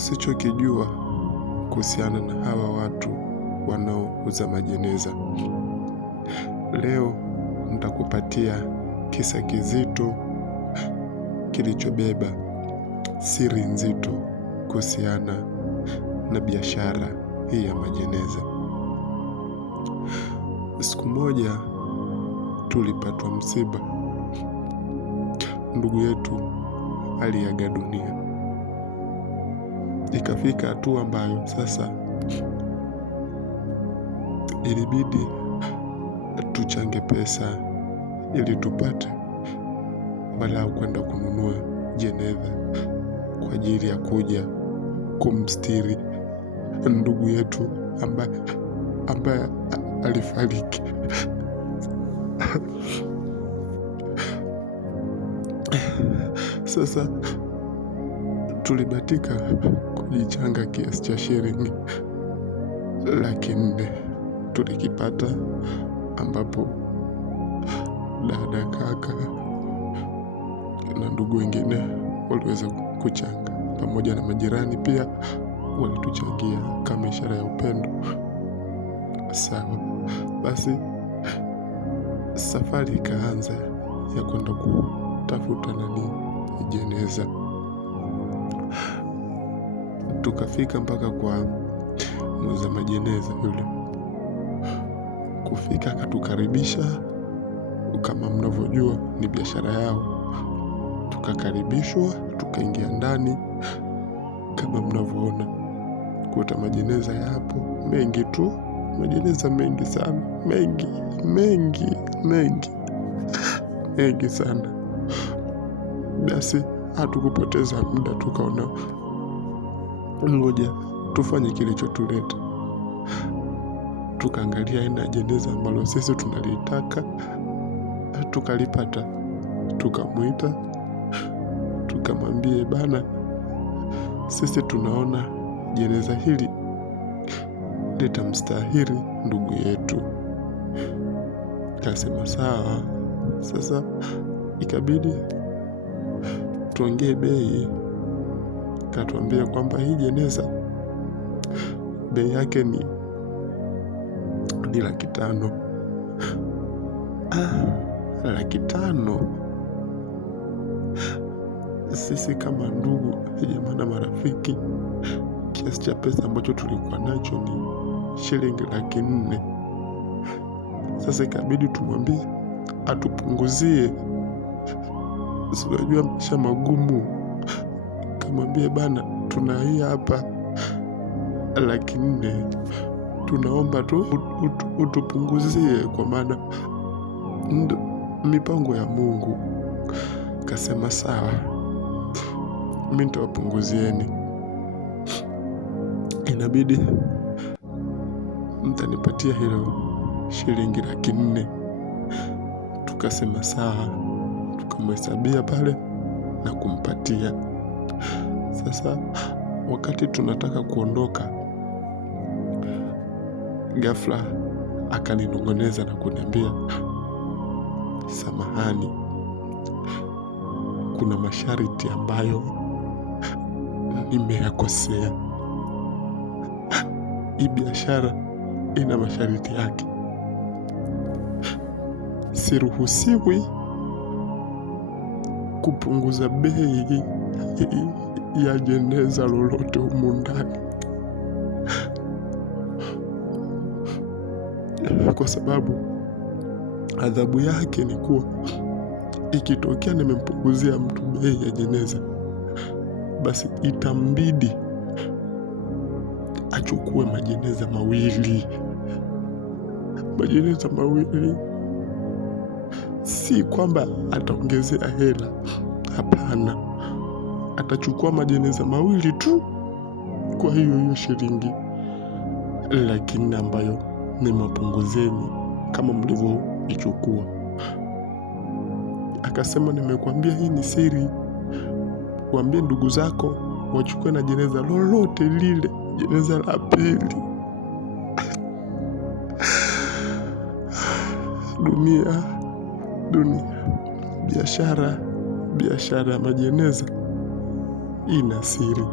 usichokijua kuhusiana na hawa watu wanaouza majeneza. Leo nitakupatia kisa kizito kilichobeba siri nzito kuhusiana na biashara hii ya majeneza. Siku moja tulipatwa msiba. Ndugu yetu aliaga dunia. Ikafika hatua ambayo sasa ilibidi tuchange pesa ili tupate walau kwenda kununua jeneza kwa ajili ya kuja kumstiri ndugu yetu ambaye alifariki. Sasa tulibatika kujichanga kiasi cha shilingi 400,000 tulikipata, ambapo dada, kaka na ndugu wengine waliweza kuchanga, pamoja na majirani pia walituchangia kama ishara ya upendo. Sawa, basi safari ikaanza ya kwenda kutafuta jeneza. Tukafika mpaka kwa muuza majeneza yule. Kufika akatukaribisha, kama mnavyojua ni biashara yao. Tukakaribishwa, tukaingia ndani. Kama mnavyoona kuta majeneza yapo mengi tu, majeneza mengi sana, mengi sana. Basi hatukupoteza muda, tukaona ngoja tufanye kilichotuleta. Tukaangalia aina ya jeneza ambalo sisi tunalitaka, tukalipata. Tukamwita, tukamwambia, bana, sisi tunaona jeneza hili litamstahili ndugu yetu. Kasema sawa. Sasa ikabidi tuongee bei. Katuambia kwamba hii jeneza bei yake ni 500,000. 500,000? Sisi kama ndugu, jamaa na marafiki, kiasi cha pesa ambacho tulikuwa nacho ni shilingi 400,000. Sasa ikabidi tumwambie atupunguzie. Unajua maisha magumu. Kamwambie, bana, tuna hii hapa 400,000, tunaomba tu utupunguzie, kwa maana mipango ya Mungu. Kasema sawa, mimi nitawapunguzieni. Inabidi mtanipatia hilo shilingi 400,000. Tukasema sawa, tukamhesabia pale na kumpatia. Sasa wakati tunataka kuondoka, ghafla akaninong'oneza na kuniambia, samahani, kuna masharti ambayo nimeyakosea. Hii biashara ina masharti yake. Siruhusiwi kupunguza bei ya jeneza lolote humu ndani, kwa sababu adhabu yake ni kuwa ikitokea nimempunguzia mtu bei ya jeneza, basi itambidi achukue majeneza mawili. Si kwamba ataongezea hela, hapana. Atachukua majeneza mawili tu kwa hiyo shilingi 400,000 ambayo nimepunguzeni kama mlivyoichukua. Akasema, nimekuambia hii ni siri, waambie ndugu zako wachukue na jeneza lolote lile, jeneza la pili. Dunia, biashara ya majeneza ina siri.